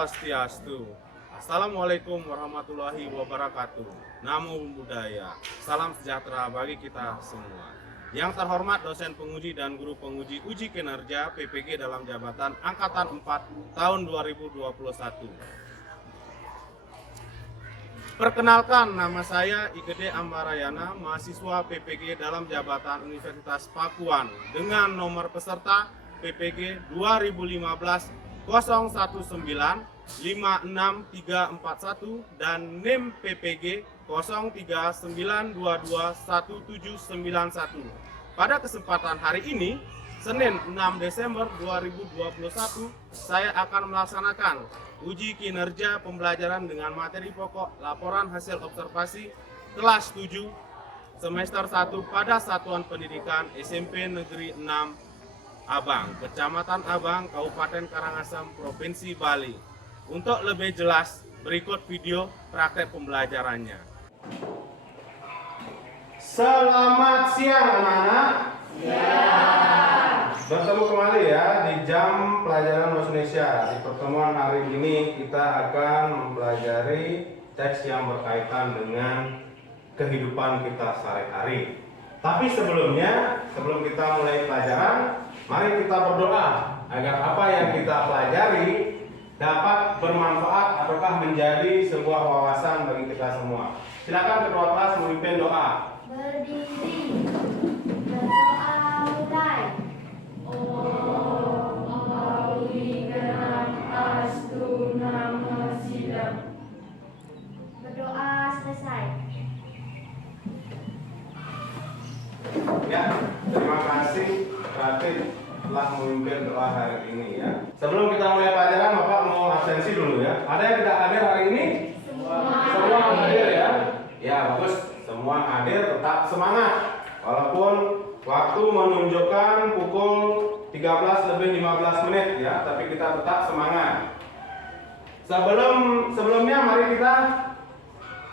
Swastiastu. Assalamualaikum warahmatullahi wabarakatuh. Namo Buddhaya. Salam sejahtera bagi kita semua. Yang terhormat dosen penguji dan guru penguji uji kinerja PPG dalam jabatan Angkatan 4 tahun 2021. Perkenalkan, nama saya Igede Ambarayana, mahasiswa PPG dalam jabatan Universitas Pakuan dengan nomor peserta PPG 2015 019 56341 dan NIM PPG 0392211791. Pada kesempatan hari ini, Senin 6 Desember 2021, saya akan melaksanakan uji kinerja pembelajaran dengan materi pokok laporan hasil observasi kelas 7 semester 1 pada Satuan Pendidikan SMP Negeri 6 Abang, Kecamatan Abang, Kabupaten Karangasem, Provinsi Bali. Untuk lebih jelas, berikut video praktek pembelajarannya. Selamat siang anak-anak. Bertemu kembali ya di jam pelajaran bahasa Indonesia. Di pertemuan hari ini kita akan mempelajari teks yang berkaitan dengan kehidupan kita sehari-hari. Tapi sebelum kita mulai pelajaran, mari kita berdoa agar apa yang kita pelajari dapat bermanfaat ataukah menjadi sebuah wawasan bagi kita semua. Silakan kedua kelas memimpin doa. Berdiri, berdoa mulai. Om Awi Genam Astu Nama Sidam. Berdoa selesai. Ya, terima kasih Ratib telah memimpin doa hari ini ya. Sebelum kita mulai pelajaran, Bapak mau absensi dulu ya. Ada yang tidak hadir hari ini? Semua hadir ya. Ya, bagus. Semua hadir, tetap semangat. Walaupun waktu menunjukkan pukul 13:15 ya, tapi kita tetap semangat. Sebelumnya mari kita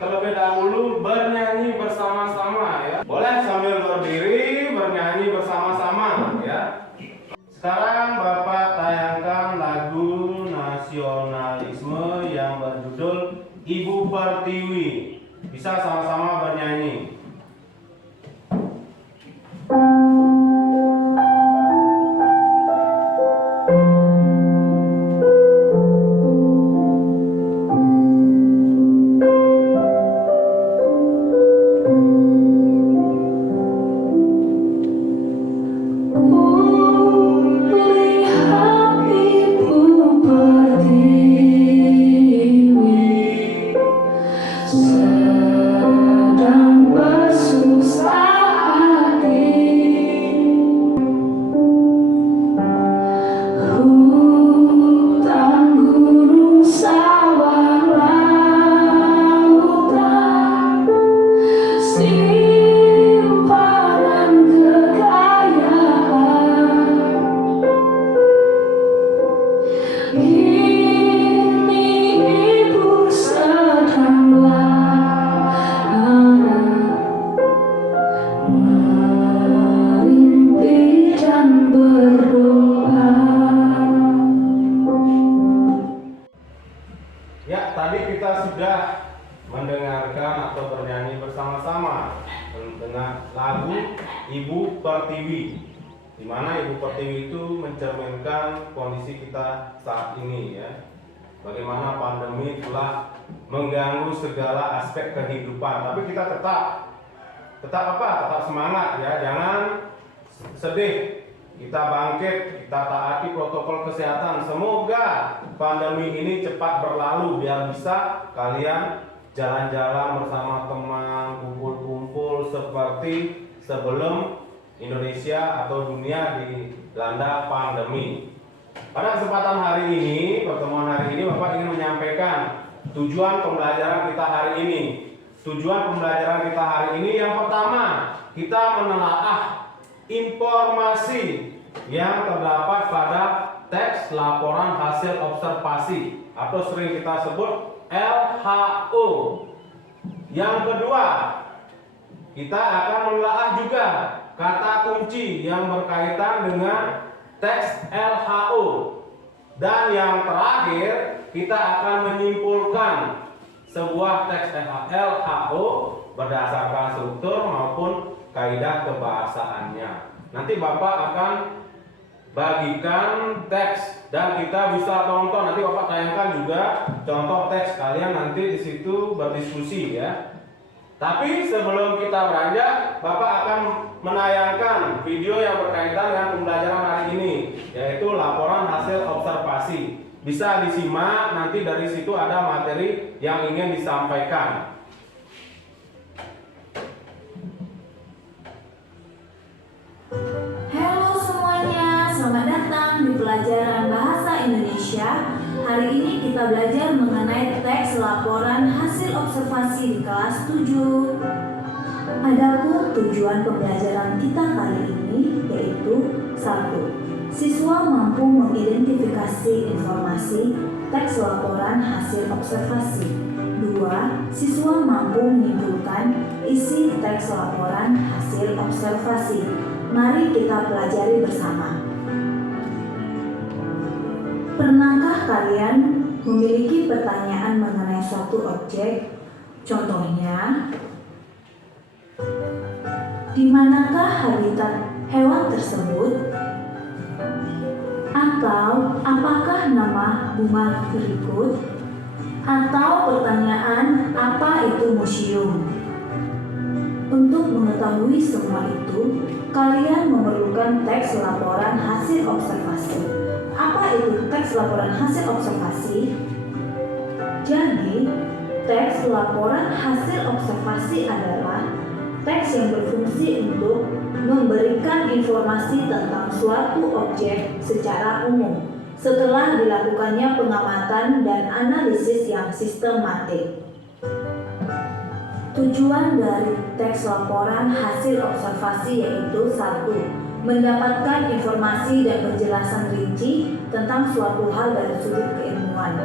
terlebih dahulu bernyanyi bersama-sama ya. Boleh sambil berdiri bernyanyi bersama-sama ya. Sekarang Bapak tayangkan lagu nasionalisme yang berjudul Ibu Pertiwi. Bisa sama-sama bernyanyi. Ya, tadi kita sudah mendengarkan atau bernyanyi bersama-sama dengan lagu Ibu Pertiwi, di mana Ibu Pertiwi itu mencerminkan kondisi kita saat ini ya. Bagaimana pandemi telah mengganggu segala aspek kehidupan, tapi kita tetap semangat ya, jangan sedih. Kita bangkit, kita taati protokol kesehatan. Semoga pandemi ini cepat berlalu biar bisa kalian jalan-jalan bersama teman, kumpul-kumpul seperti sebelum Indonesia atau dunia dilanda pandemi. Pada kesempatan hari ini, pertemuan hari ini, Bapak ingin menyampaikan tujuan pembelajaran kita hari ini. Tujuan pembelajaran kita hari ini yang pertama, kita menelaah informasi yang terdapat pada teks laporan hasil observasi atau sering kita sebut LHO. Yang kedua, kita akan menelaah juga kata kunci yang berkaitan dengan teks LHO. Dan yang terakhir, kita akan menyimpulkan sebuah teks LHO berdasarkan struktur maupun kaidah kebahasaannya. Nanti Bapak akan bagikan teks dan kita bisa tonton. Nanti Bapak tayangkan juga contoh teks, kalian nanti di situ berdiskusi ya. Tapi sebelum kita beranjak, Bapak akan menayangkan video yang berkaitan dengan pembelajaran hari ini, yaitu laporan hasil observasi. Bisa disimak, nanti dari situ ada materi yang ingin disampaikan. Halo semuanya, selamat datang di pelajaran Bahasa Indonesia. Hari ini kita belajar mengenai teks laporan hasil observasi di kelas 7. Adapun tujuan pembelajaran kita kali ini yaitu 1. Siswa mampu mengidentifikasi informasi teks laporan hasil observasi. 2. Siswa mampu menyimpulkan isi teks laporan hasil observasi. Mari kita pelajari bersama. Pernahkah kalian memiliki pertanyaan mengenai suatu objek? Contohnya, di manakah habitat hewan tersebut? Atau apakah nama bunga berikut? Atau pertanyaan, apa itu museum? Untuk mengetahui semua itu, kalian memerlukan teks laporan hasil observasi. Apa itu teks laporan hasil observasi? Jadi, teks laporan hasil observasi adalah teks yang berfungsi untuk memberikan informasi tentang suatu objek secara umum setelah dilakukannya pengamatan dan analisis yang sistematik. Tujuan dari teks laporan hasil observasi yaitu 1. Mendapatkan informasi dan penjelasan rinci tentang suatu hal dari sudut keilmuan.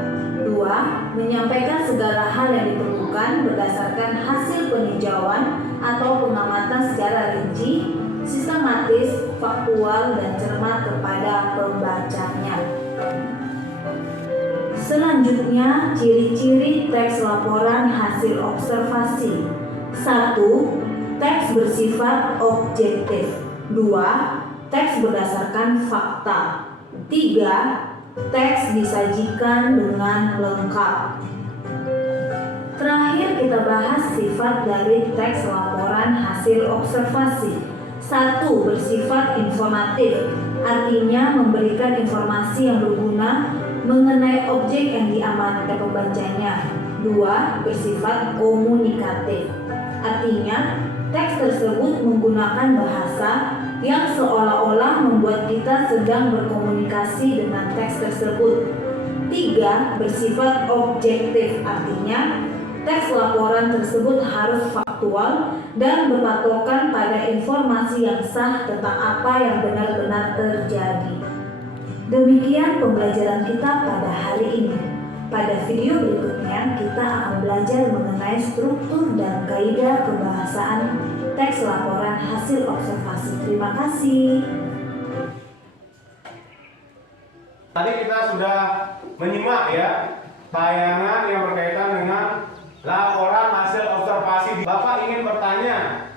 2. Menyampaikan segala hal yang diperlukan berdasarkan hasil peninjauan atau pengamatan secara rinci, sistematis, faktual, dan cermat kepada pembacanya. Selanjutnya, ciri-ciri teks laporan hasil observasi. 1. Teks bersifat objektif. 2. Teks berdasarkan fakta. 3. Teks disajikan dengan lengkap. Terakhir kita bahas sifat dari teks laporan hasil observasi. 1. Bersifat informatif, artinya memberikan informasi yang berguna mengenai objek yang diamati pembacanya. 2. Bersifat komunikatif, artinya teks tersebut menggunakan bahasa yang seolah-olah membuat kita sedang berkomunikasi dengan teks tersebut. 3. Bersifat objektif, artinya teks laporan tersebut harus faktual dan berpatokan pada informasi yang sah tentang apa yang benar-benar terjadi. Demikian pembelajaran kita pada hari ini. Pada video berikutnya kita akan belajar mengenai struktur dan kaidah kebahasaan teks laporan hasil observasi. Terima kasih. Tadi kita sudah menyimak ya tayangan yang berkaitan dengan laporan hasil observasi. Bapak ingin bertanya,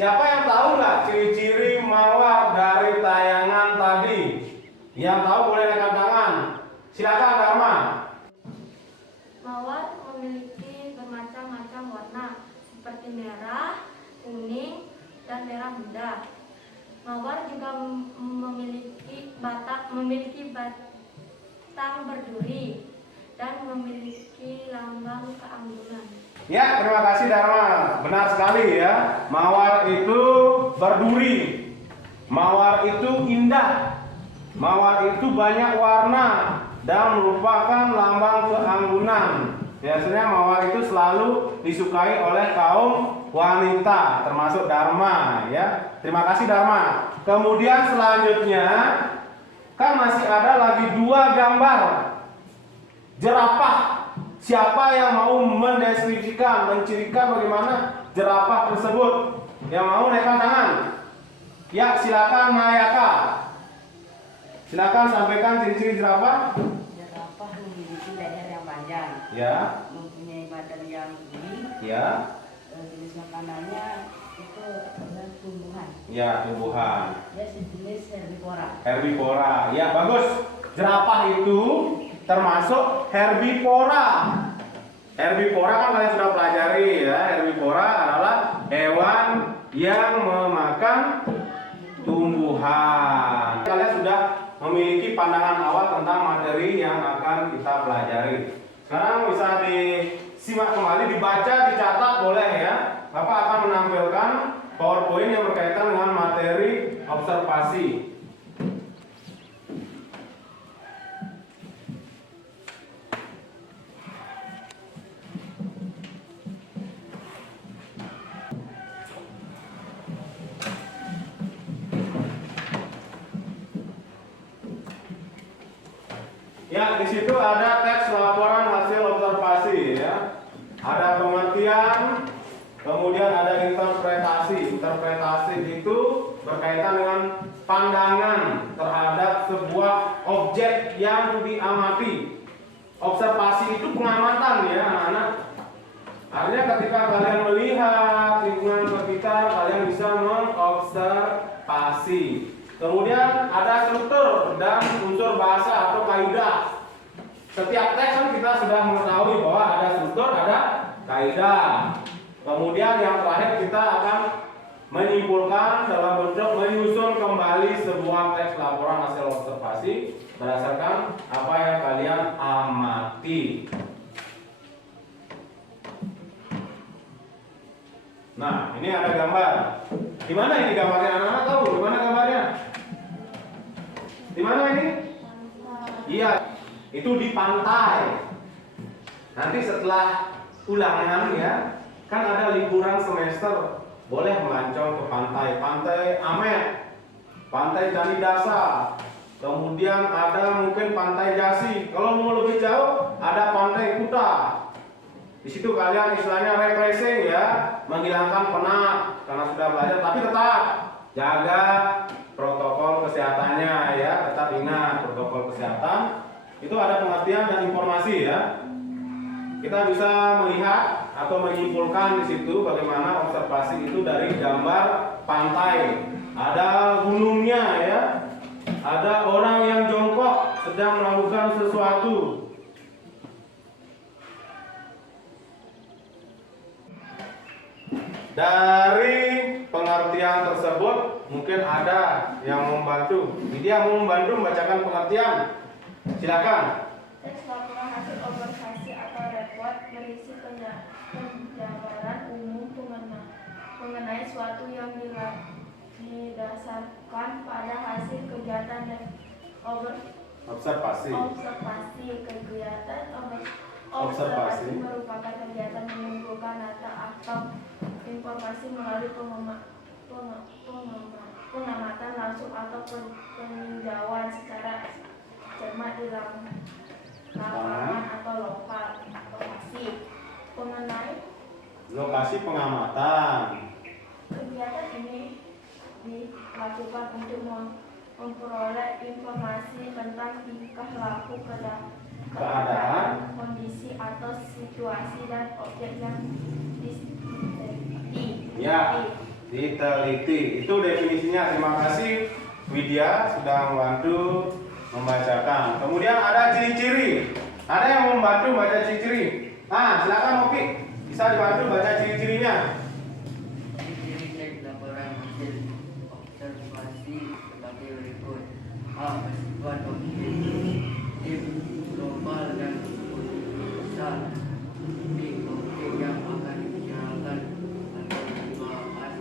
siapa yang tahu nggak ciri-ciri mawar dari tayangan tadi? Yang tahu boleh angkat tangan. Silakan Dharma. Mawar memiliki bermacam-macam warna seperti merah, kuning, dan merah muda. Mawar juga memiliki batang berduri dan memiliki lambang keanggunan. Ya, terima kasih Dharma. Benar sekali ya. Mawar itu berduri. Mawar itu indah. Mawar itu banyak warna dan merupakan lambang keanggunan. Biasanya mawar itu selalu disukai oleh kaum wanita, termasuk Dharma ya. Terima kasih Dharma. Kemudian selanjutnya kan masih ada lagi 2 gambar jerapah. Siapa yang mau mendeskripsikan, mencirikan bagaimana jerapah tersebut? Yang mau naikkan tangan. Ya, silakan Mayaka. Silakan sampaikan ciri-ciri jerapah. Jerapah panjang, Ya, mempunyai badan yang tinggi. ya, Jenis makanannya itu adalah tumbuhan. ya, tumbuhan. Dia sejenis herbivora. Herbivora. Ya, bagus. Jerapah itu termasuk herbivora. Herbivora kan kalian sudah pelajari ya. Herbivora adalah hewan yang memakan tumbuhan. Kalian sudah memiliki pandangan awal tentang materi yang akan kita pelajari. Sekarang bisa disimak kembali, dibaca, dicatat boleh ya. Bapak akan menampilkan PowerPoint yang berkaitan dengan materi observasi. Ya, di situ ada teks laporan hasil observasi ya. Ada pengertian, kemudian ada interpretasi. Interpretasi itu berkaitan dengan pandangan terhadap sebuah objek yang diamati. Observasi itu pengamatan ya, anak-anak. Artinya ketika kalian melihat lingkungan sekitar, kalian bisa mengobservasi. Kemudian ada struktur dan unsur bahasa atau kaidah. Setiap teks kan kita sudah mengetahui bahwa ada struktur, ada kaidah. Kemudian yang terakhir kita akan menyimpulkan dalam bentuk menyusun kembali sebuah teks laporan hasil observasi berdasarkan apa yang kalian amati. Nah, ini ada gambar. Di mana ini gambarnya? Anak-anak tahu di mana gambarnya? Di mana ini? Iya, itu di pantai. Nanti setelah ulangan ya, kan ada liburan semester, boleh melancong ke pantai. Pantai Amet, Pantai Candi Dasa, kemudian ada mungkin Pantai Jasi. Kalau mau lebih jauh, ada Pantai Kuta. Di situ kalian istilahnya refreshing ya, menghilangkan penat karena sudah belajar, tapi tetap jaga protokol kesehatannya ya, tetap ingat protokol kesehatan. Itu ada pengertian dan informasi ya. Kita bisa melihat atau menyimpulkan di situ bagaimana observasi itu dari gambar pantai. Ada gunungnya ya. Ada orang yang jongkok sedang melakukan sesuatu. Dari pengertian tersebut mungkin ada yang membantu. Dia mau membantu membacakan pengertian. Silakan. Teks laporan hasil observasi atau report berisi penjabaran umum mengenai suatu yang didasarkan pada hasil kegiatan dan Observasi. kegiatan Observasi. merupakan kegiatan mengumpulkan data atau informasi melalui pengamatan langsung atau peninjauan secara cermat di lapangan atau lokasi mengenai Lokasi pengamatan. kegiatan ini dilakukan untuk memperoleh informasi tentang tingkah laku keadaan, kondisi atau situasi dan objek yang Diteliti. Itu definisinya. Terima kasih Widya sudah membantu membacakan. Kemudian ada ciri-ciri. Ada yang membantu baca ciri-ciri. Nah, silakan Opi. Bisa dibantu baca ciri-cirinya. Ciri-ciri teks laporan hasil observasi sebagai berikut. A. Bersifat objektif, global dan universal. B. Objek yang akan dibicarakan atau dibahas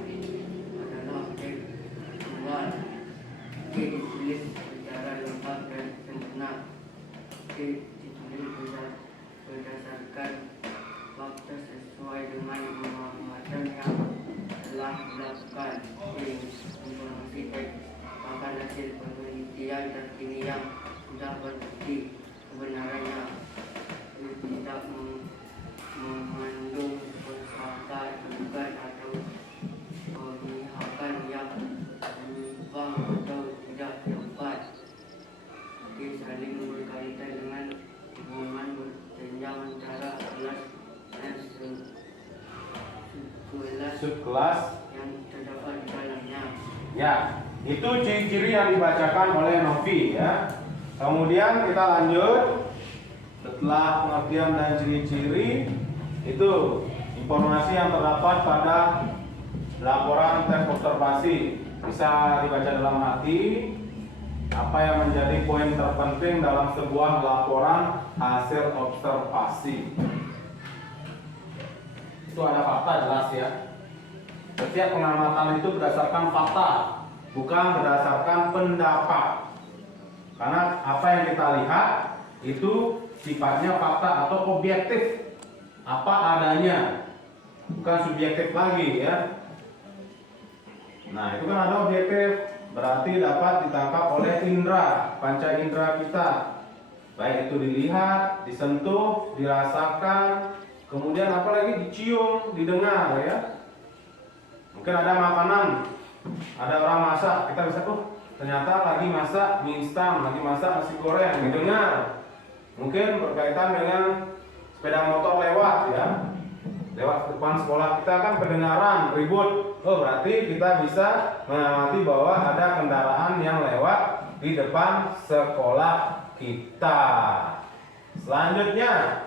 adalah objek tunggal. C. Ditulis secara lengkap dan sempurna. D. Ditulis berdasarkan fakta sesuai dengan pengamatan yang telah dilakukan. D. Informasi teks akan hasil penelitian terkini yang sudah berbukti kebenarannya, tidak mengandung prasangka dugaan atau pemihakan yang menyimpang atau tidak tepat. D. Saling berkaitan dengan hubungan berjenjang maksud kelas. yang terdapat di dalamnya. Ya, itu ciri-ciri yang dibacakan oleh Novi ya. Kemudian kita lanjut. Setelah pengertian dan ciri-ciri, itu informasi yang terdapat pada laporan teks observasi bisa dibaca dalam hati. Apa yang menjadi poin terpenting dalam sebuah laporan hasil observasi? Itu ada fakta jelas ya. Setiap pengamatan itu berdasarkan fakta, bukan berdasarkan pendapat. Karena apa yang kita lihat itu sifatnya fakta atau objektif, apa adanya, bukan subjektif lagi ya. Nah itu kan ada objektif, berarti dapat ditangkap oleh indera, panca indera kita, baik itu dilihat, disentuh, dirasakan, kemudian apalagi dicium, didengar ya. Mungkin ada makanan, ada orang masak, kita bisa ternyata lagi masak mie instan, lagi masak nasi goreng, didengar. Mungkin berkaitan dengan sepeda motor lewat ya, lewat depan sekolah kita kan kedengaran ribut. Oh berarti kita bisa mengamati bahwa ada kendaraan yang lewat di depan sekolah kita. Selanjutnya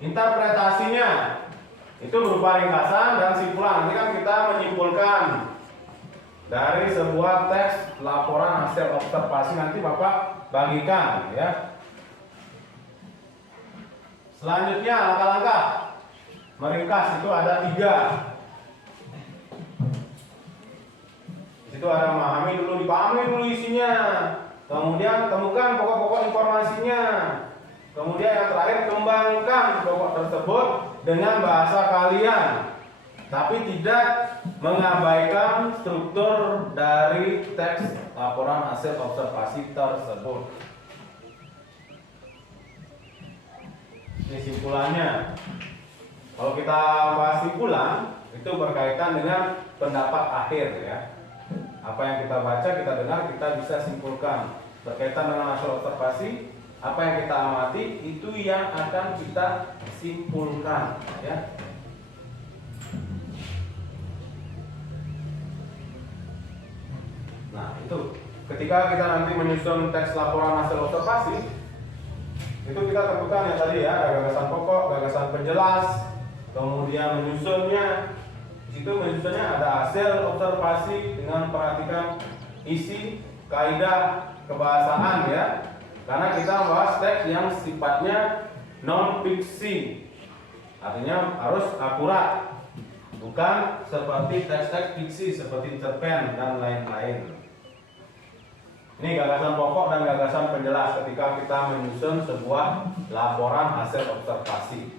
interpretasinya itu berupa ringkasan dan simpulan. Nanti kan kita menyimpulkan dari sebuah teks laporan hasil observasi, nanti Bapak bagikan ya. Selanjutnya langkah-langkah meringkas itu ada 3. Di situ ada memahami dulu, dipahami dulu isinya. Kemudian temukan pokok-pokok informasinya. Kemudian yang terakhir kembangkan pokok tersebut dengan bahasa kalian, tapi tidak mengabaikan struktur dari teks laporan hasil observasi tersebut. Ini simpulannya. Kalau kita bahas simpulan, itu berkaitan dengan pendapat akhir ya. Apa yang kita baca, kita dengar, kita bisa simpulkan. Berkaitan dengan hasil observasi, apa yang kita amati, itu yang akan kita simpulkan ya. Nah itu ketika kita nanti menyusun teks laporan hasil observasi, itu kita tentukan yang tadi ya, ada gagasan pokok, gagasan penjelas, kemudian menyusunnya. Di situ menyusunnya ada hasil observasi dengan perhatikan isi, kaidah kebahasaan ya. Karena kita bahas teks yang sifatnya non fiksi, artinya harus akurat, bukan seperti teks-teks fiksi seperti cerpen dan lain-lain. Ini gagasan pokok dan gagasan penjelas ketika kita menyusun sebuah laporan hasil observasi.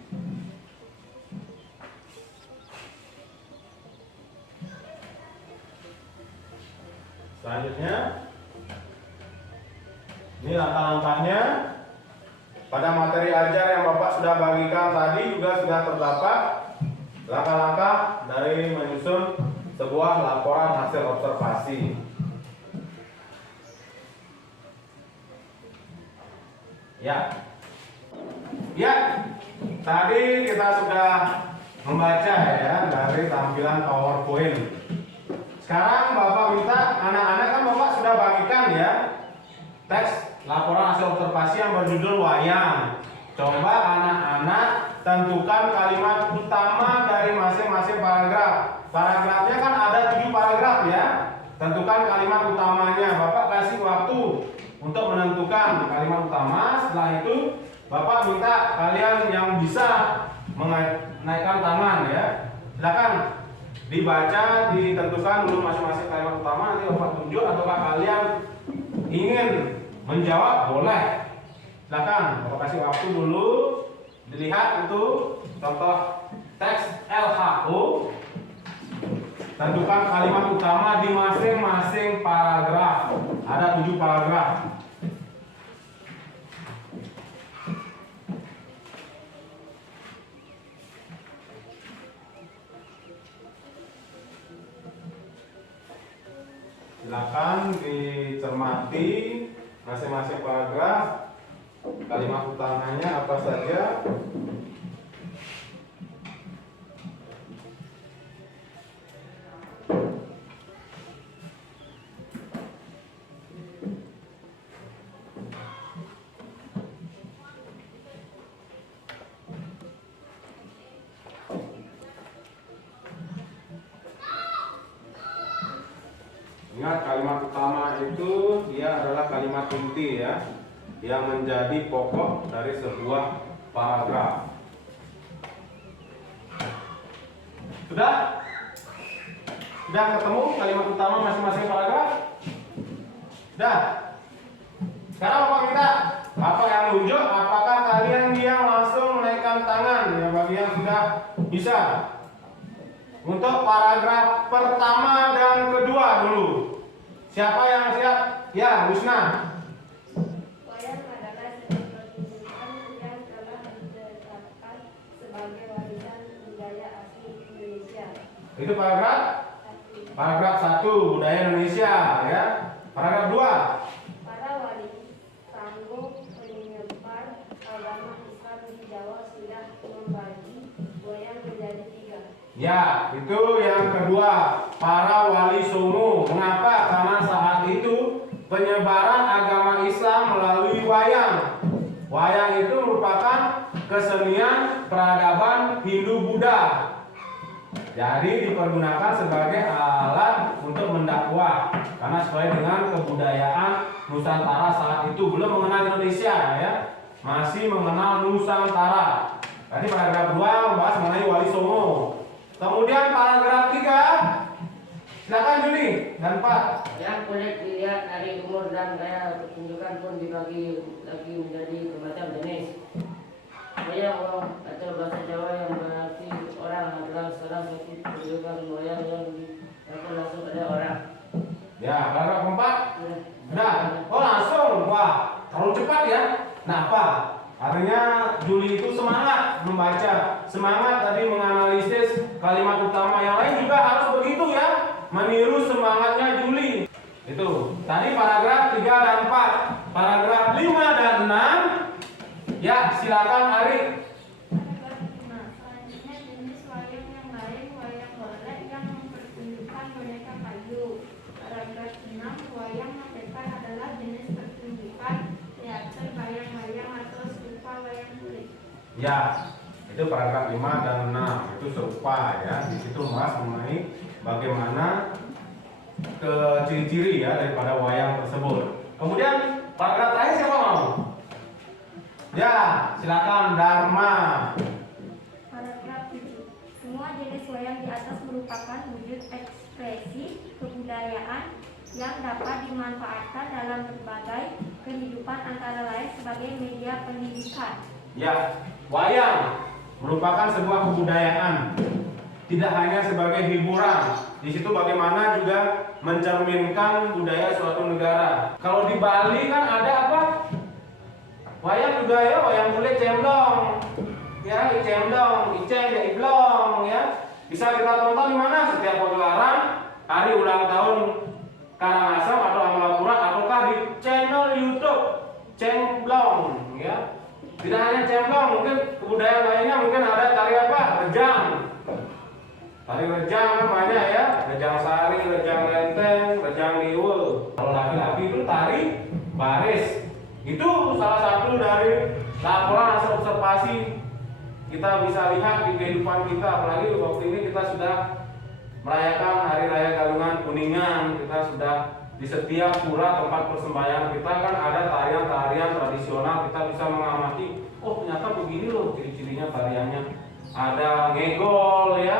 Selanjutnya, ini langkah-langkahnya. Pada materi ajar yang Bapak sudah bagikan tadi juga sudah terdapat langkah-langkah dari menyusun sebuah laporan hasil observasi. Ya, tadi kita sudah membaca ya dari tampilan PowerPoint. Sekarang Bapak minta anak-anak, kan Bapak sudah bagikan ya teks laporan hasil observasi yang berjudul wayang. Coba anak-anak tentukan kalimat utama dari masing-masing paragraf. Paragrafnya kan ada 7 paragraf ya. Tentukan kalimat utamanya. Bapak kasih waktu untuk menentukan kalimat utama. Setelah itu Bapak minta kalian yang bisa menaikkan tangan ya. Silakan dibaca, ditentukan dulu masing-masing kalimat utama. Nanti Bapak tunjuk, ataukah kalian ingin menjawab, boleh. Silakan Bapak kasih waktu dulu. Dilihat itu contoh teks LHO. Tentukan kalimat utama di masing-masing paragraf. Ada 7 paragraf. Silakan dicermati masing-masing paragraf. Kalimat utamanya apa saja? Ingat, kalimat utama itu dia adalah kalimat inti ya, yang menjadi pokok dari sebuah paragraf. Sudah? Sudah ketemu kalimat utama masing-masing paragraf? Sudah? Sekarang apa kita? Apa yang nunjuk? Apakah kalian yang langsung menaikkan tangan? Ya, bagi yang sudah bisa. Untuk paragraf pertama dan kedua dulu. Siapa yang siap? Ya, Husna. Wayang adalah seni pertunjukan yang telah ditetapkan sebagai warisan budaya asli Indonesia. Itu paragraf? Paragraf 1, budaya Indonesia ya. Paragraf 2. Para wali sanggup penyebar agama Islam di Jawa sudah membagi wayang menjadi 3. Ya, itu yang kedua, para wali songo. Kenapa? Karena saat itu penyebaran agama Islam melalui wayang. Wayang itu merupakan kesenian peradaban Hindu-Buddha. Jadi dipergunakan sebagai alat untuk mendakwah karena sesuai dengan kebudayaan Nusantara saat itu, belum mengenal Indonesia ya, masih mengenal Nusantara. Tadi paragraf 2 membahas mengenai wali songo. Kemudian paragraf 3, silakan Juli dan Pak. Yang kulit dilihat dari umur dan gaya pertunjukan pun dibagi lagi menjadi bermacam jenis. Wayang atau bahasa Jawa yang berarti orang adalah salah satu pertunjukan wayang yang dilakukan langsung pada orang. Ya, paragraf 4. Nah, oh langsung, wah terlalu cepat ya. Nah apa? Artinya Juli itu semangat membaca, semangat tadi menganalisis kalimat utama. Yang lain juga harus begitu ya, meniru semangatnya Juli. Itu tadi paragraf 3 dan 4. Paragraf 5 dan 6. Ya, silakan Ari. Paragraf 5. Selanjutnya jenis wayang yang lain, wayang golek yang mempertunjukkan boneka kayu. Paragraf 6. Wayang magetan adalah jenis pertunjukan teater bayang-bayang atau serupa wayang kulit. Ya, itu paragraf 5 dan 6 itu serupa ya. Di situ membahas mengenai bagaimana ke ciri-ciri ya daripada wayang tersebut. Kemudian paragraf terakhir siapa mau? Ya, silakan Dharma. Paragraf 7. Semua jenis wayang di atas merupakan wujud ekspresi kebudayaan yang dapat dimanfaatkan dalam berbagai kehidupan, antara lain sebagai media pendidikan. Ya, wayang merupakan sebuah kebudayaan, tidak hanya sebagai hiburan. Di situ bagaimana juga mencerminkan budaya suatu negara. Kalau di Bali kan ada apa? Wayang juga ya, wayang kulit cemblong. Ya, cemblong, iceng, ya iblong ya. Bisa kita tonton di mana? Setiap pagelaran hari ulang tahun Karangasem atau Amlapura, ataukah di channel YouTube Cemblong ya. Tidak hanya cemblong, mungkin kebudayaan lainnya mungkin ada tari apa? Rejang. Tari rejang kan banyak ya, rejang sari, rejang lenteng, rejang liwe. Kalau laki-laki itu tari baris. Itu salah satu dari laporan hasil observasi kita bisa lihat di kehidupan kita. Apalagi waktu ini kita sudah merayakan Hari Raya Galungan Kuningan. Kita sudah di setiap pura tempat persembahyaan kita kan ada tarian-tarian tradisional. Kita bisa mengamati, oh ternyata begini loh ciri-cirinya tariannya. Ada ngegol ya.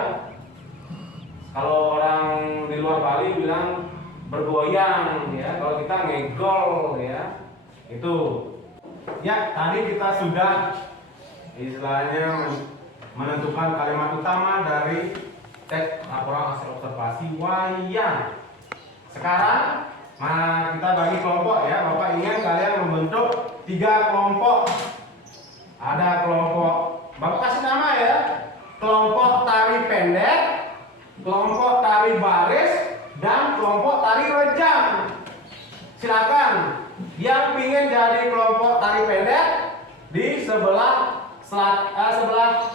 Kalau orang di luar Bali bilang bergoyang ya. Kalau kita ngegol ya. Itu ya, tadi kita sudah istilahnya menentukan kalimat utama dari teks laporan hasil observasi wayang. Sekarang kita bagi kelompok ya. Bapak ingin kalian membentuk 3 kelompok. Ada kelompok, Bapak kasih nama ya, kelompok tari pendek, kelompok tari baris, dan kelompok tari rejang. Silakan yang ingin jadi kelompok tari pendek di sebelah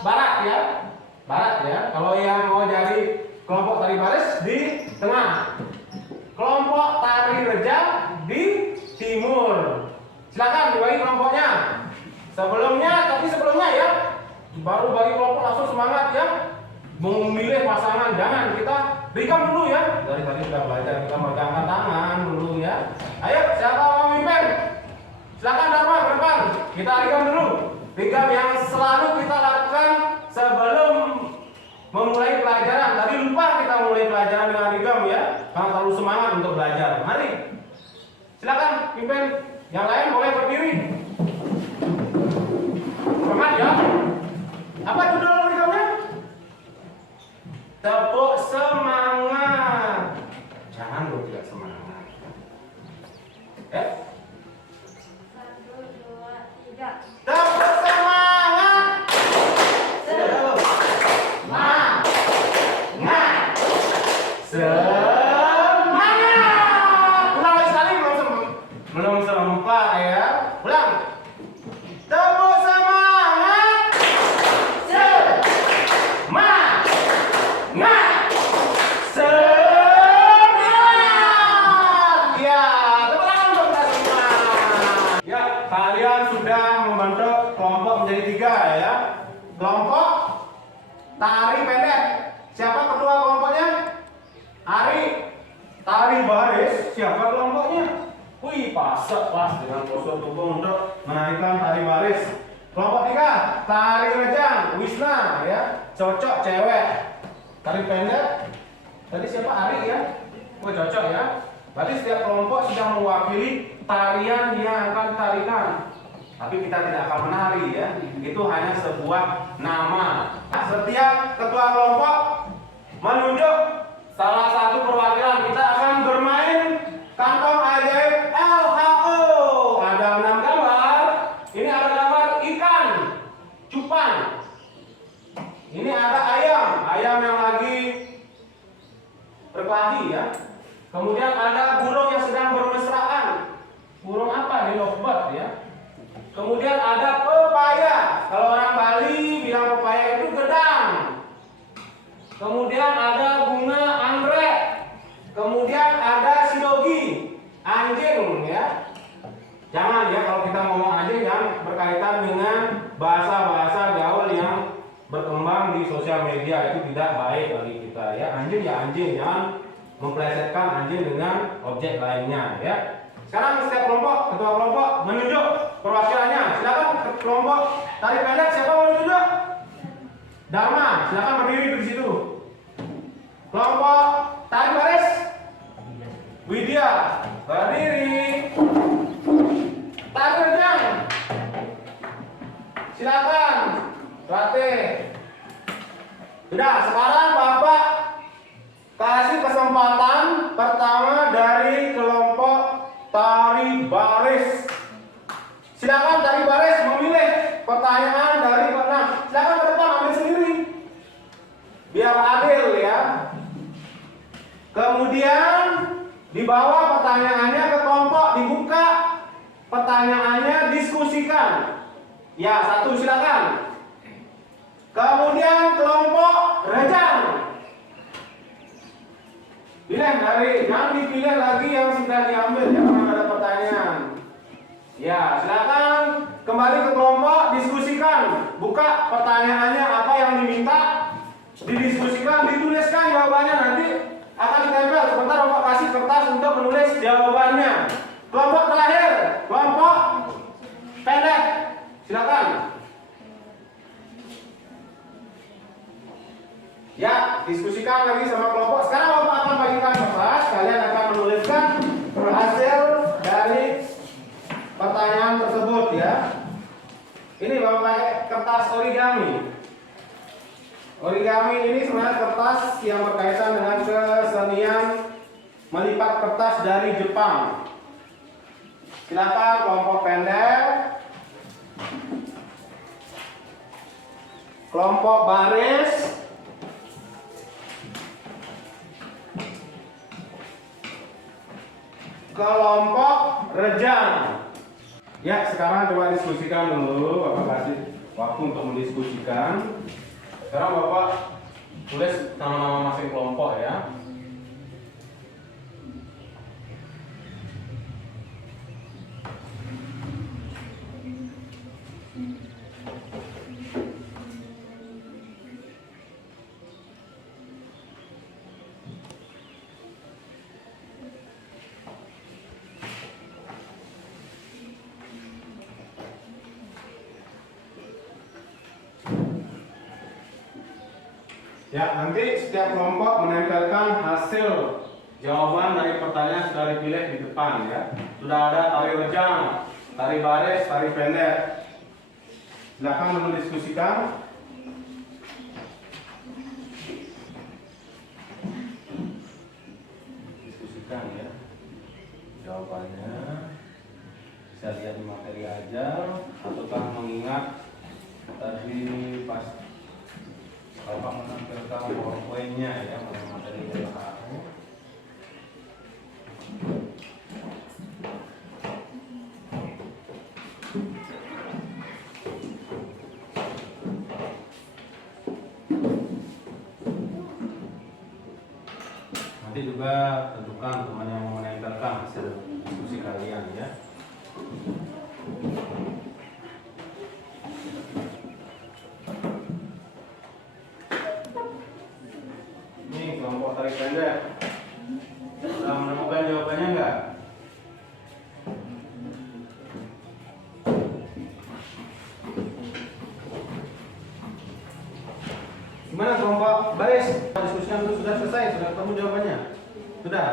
barat ya, Kalau yang mau jadi kelompok tari baris di tengah, kelompok tari rejang di timur. Silakan dibagi kelompoknya. Tapi sebelumnya ya, baru bagi kelompok langsung semangat ya, memilih pasangan. Jangan, kita Rikam dulu ya. Dari tadi sudah belajar kita megangkan tangan dulu ya. Ayo, siapa mau memimpin? Silakan Dharma ke depan. Kita rikam dulu. Rikam yang selalu kita lakukan sebelum memulai pelajaran. Tadi lupa kita mulai pelajaran dengan rikam ya. Karena terlalu semangat untuk belajar. Mari. Silakan pimpin. Yang lain boleh berdiri. Semangat ya. Apa judul rikamnya? Tepuk semangat. Jangan lu tidak semangat. Ya. 1, 2, 3. Tepuk semangat. Semangat. Semangat. Ulang lagi sekali belum serempak ya. Ulang. Tepuk semangat. Semangat. Semangat. Ya, tepuk tangan untuk kita semua. Ya, kalian sudah membentuk kelompok menjadi 3 ya. Kelompok tari pendek. Siapa ketua kelompoknya? Ari. Tari baris. Siapa kelompoknya? Wih, pas dengan postur tubuh untuk menarikan tari baris. Kelompok 3, tari rejang, Wisna ya, cocok cewek. Tari pendek, tadi siapa? Ari ya? Oh cocok ya. Berarti setiap kelompok sudah mewakili tarian yang akan ditarikan. Tapi kita tidak akan menari ya. Itu hanya sebuah nama. Setiap ketua kelompok menunjuk salah satu perwakilan. Kita akan bermain kantong ajaib LHO. Ada 6 gambar. Ini ada gambar ikan, cupang. Ini ada ayam yang lagi berkelahi ya. Kemudian ada burung yang sedang bermesraan. Burung apa? Ini lovebird ya. Kemudian ada pepaya. Kalau orang Bali bilang pepaya itu gedang. Kemudian ada bunga anggrek. Kemudian ada sidogi, anjing ya. Jangan ya kalau kita ngomong anjing yang berkaitan dengan bahasa-bahasa gaul yang berkembang di sosial media, itu tidak baik bagi kita ya. Anjing ya anjing, jangan memplesetkan anjing dengan objek lainnya ya. Sekarang setiap kelompok, ketua kelompok menunjuk perwakilannya. Silakan kelompok tari pendek, siapa mau menunjuk? Dharma, silakan berdiri di situ. Kelompok tari baris, Widya, berdiri. Tari rejang, silakan. Rate. Sudah, sekarang Bapak kasih kesempatan pertama dari kelompok tari baris. Silakan tari baris memilih pertanyaan dari Pak. Silakan ke depan ambil sendiri. Biar adil ya. Kemudian di bawah pertanyaannya ke kelompok dibuka. Pertanyaannya diskusikan. Ya, 1 silakan. Kemudian kelompok rejang. Pilih dari, jangan dipilih lagi yang sudah diambil, jangan ada pertanyaan. Ya, silakan kembali ke kelompok, diskusikan. Buka pertanyaannya apa yang diminta, didiskusikan, dituliskan jawabannya, nanti akan ditempel. Sebentar Bapak kasih kertas untuk menulis jawabannya. Kelompok terakhir, kelompok pendek. Silakan. Ya, diskusikan lagi sama kelompok. Sekarang Bapak akan bagikan kertas. Kalian akan menuliskan hasil dari pertanyaan tersebut ya. Ini Bapak pakai kertas origami. Origami ini sebenarnya kertas yang berkaitan dengan kesenian melipat kertas dari Jepang. Silakan kelompok pendek, kelompok baris, kelompok rejang. Ya, sekarang coba diskusikan dulu. Bapak kasih waktu untuk mendiskusikan. Sekarang Bapak tulis nama-nama masing kelompok ya. Ya, nanti setiap kelompok menempelkan hasil jawaban dari pertanyaan sudah dipilih di depan ya. Sudah ada tari rejang, tari baris, tari pendek. Silakan dulu diskusikan. Diskusikan ya. Jawabannya bisa lihat di materi aja ataukah mengingat tadi pas Bapak menampilkan PowerPoint-nya ya, materi LHU. Nanti juga tentukan teman yang mau menempelkan hasil diskusi kalian ya. Ini kelompok tarik pendek. Sudah menemukan jawabannya enggak? Gimana kelompok baris? Diskusinya itu sudah selesai, sudah ketemu jawabannya? Sudah.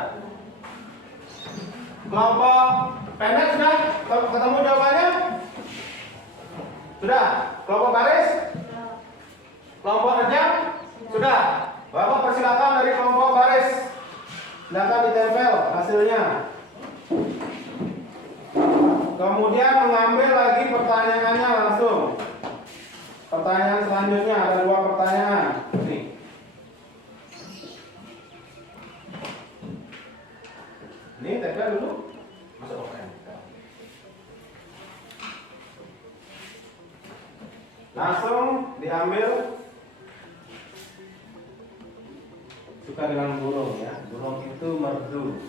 Kelompok pendek sudah ketemu jawabannya? Sudah. Kelompok baris? Kelompok rejang? Sudah. Bapak persilakan dari kelompok baris. Silakan ditempel hasilnya. Kemudian mengambil lagi pertanyaannya langsung. Pertanyaan selanjutnya ada 2 pertanyaan. Nih. Ini tempel dulu. Masuk OKM. Langsung diambil. Suka dengan burung ya. Burung itu merdu.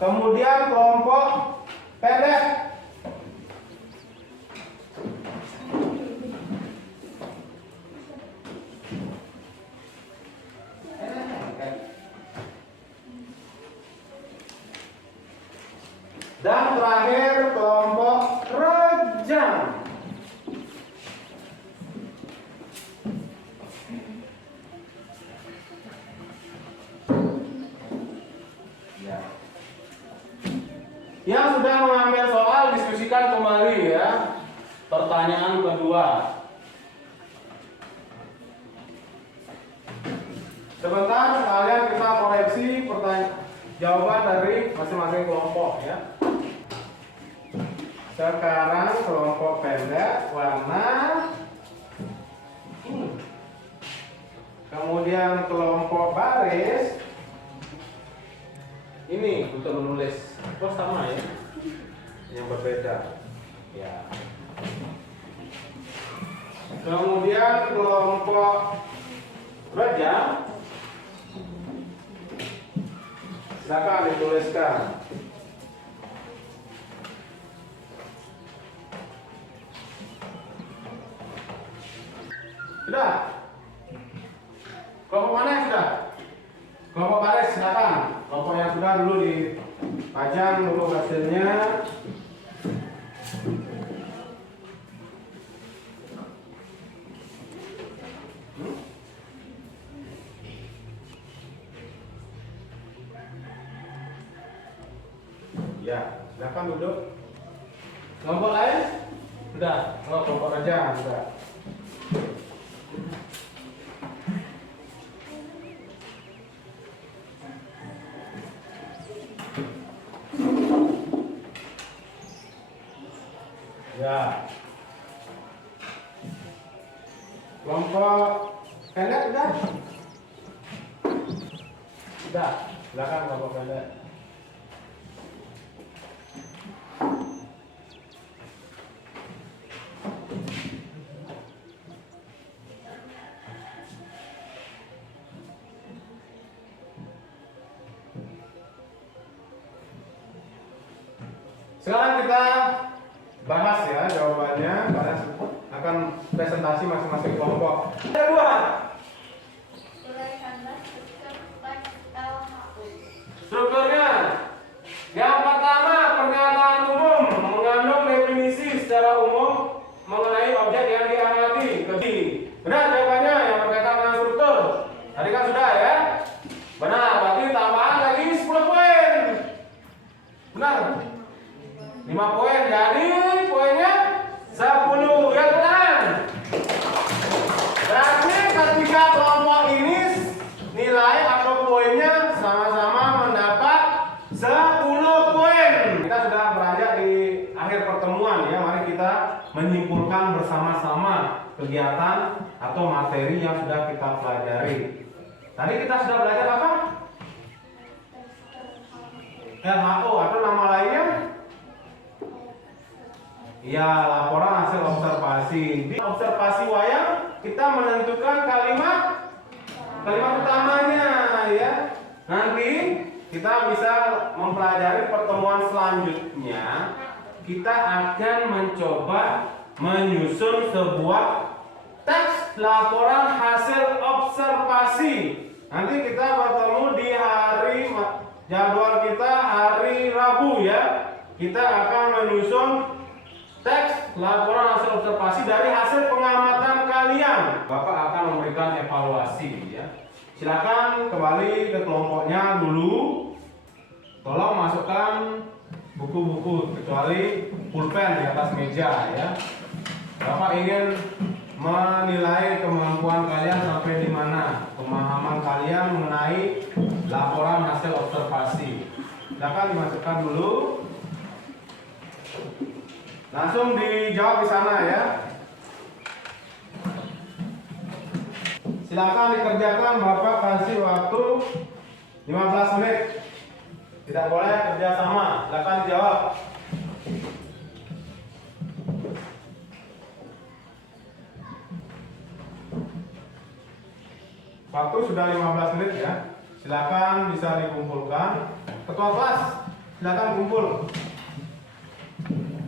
Kemudian kelompok pendek. Dan terakhir kelompok rejang. Ya. Yang sudah mengambil soal diskusikan kembali ya. Pertanyaan kedua. Sebentar kalian kita koreksi jawaban dari masing-masing kelompok ya. Sekarang kelompok pendek warna ini. Kemudian kelompok baris ini untuk menulis. Oh sama ya. Yang berbeda. Ya. Kemudian kelompok rejang silakan dituliskan. Sudah? Kelompok mana yang sudah? Kelompok baris silakan. Kelompok yang sudah dulu dipajang dulu hasilnya. Ya, silakan duduk. Kelompok lain? Sudah. Oh, kelompok aja sudah. Ya. Kelompok pendek sudah? Sudah. Silakan kelompok pendek. Sekarang kita bahas ya jawabannya. Kalian akan presentasi masing-masing kelompok. Ada 2. Mulai kandas struktur teks LHU. Strukturnya. Yang pertama pernyataan umum mengandung definisi secara umum mengenai objek yang diamati. Benar jawabannya yang berkaitan dengan struktur. Tadi kita menyimpulkan bersama-sama kegiatan atau materi yang sudah kita pelajari. Tadi kita sudah belajar apa? LHO atau nama lainnya? Ya, laporan hasil observasi. Di observasi wayang kita menentukan kalimat utamanya ya. Nanti kita bisa mempelajari pertemuan selanjutnya. Kita akan mencoba menyusun sebuah teks laporan hasil observasi. Nanti kita bertemu di jadwal kita hari Rabu ya. Kita akan menyusun teks laporan hasil observasi dari hasil pengamatan kalian. Bapak akan memberikan evaluasi ya. Silakan kembali ke kelompoknya dulu. Tolong masukkan buku-buku kecuali pulpen di atas meja ya. Bapak ingin menilai kemampuan kalian sampai di mana, pemahaman kalian mengenai laporan hasil observasi. Silakan dimasukkan dulu. Langsung dijawab di sana ya. Silakan dikerjakan, Bapak kasih waktu 15 menit. Tidak boleh kerja sama. Silakan dijawab. Waktu sudah 15 menit ya. Silakan bisa dikumpulkan. Ketua kelas, silakan kumpul.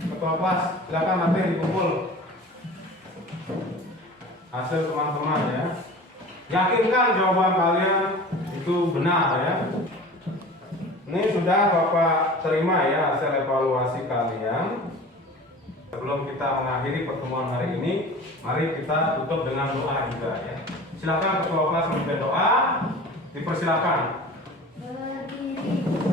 Ketua kelas, silakan nanti dikumpul hasil teman-teman ya. Yakinkan jawaban kalian itu benar ya. Ini sudah Bapak terima ya hasil evaluasi kalian. Sebelum kita mengakhiri pertemuan hari ini, mari kita tutup dengan doa juga ya. Silakan ketua kelas memimpin doa. Dipersilakan. Berdiri.